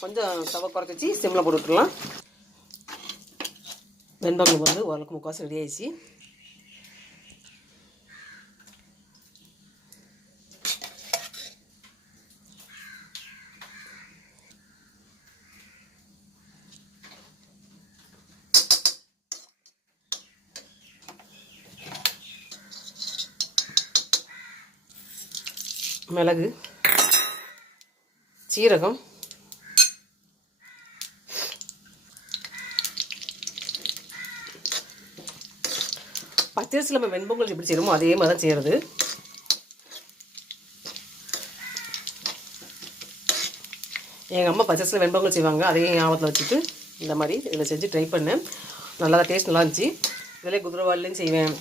கொஞ்சம் தவ குறைச்சி வச்சு சிம்மில் போட்டு விட்டுறலாம். வந்து ஓரளவுக்கு முக்காசம் ரெடி ஆயிடுச்சு. மிளகு சீரகம் பச்சரிசி நம்ம வெண்பொங்கல் எப்படி செய்யணுமோ அதே மாதிரி தான் செய்கிறது எங்கள் அம்மா பச்சரிசியில் வெண்பொங்கல் செய்வாங்க. அதையும் ஞாபகத்தில் வச்சுட்டு இந்த மாதிரி இதில் செஞ்சு ட்ரை பண்ணேன். நல்லா டேஸ்ட் நல்லா இருந்துச்சு. இதில் குதிரைவாளிலையும் செய்வேன்.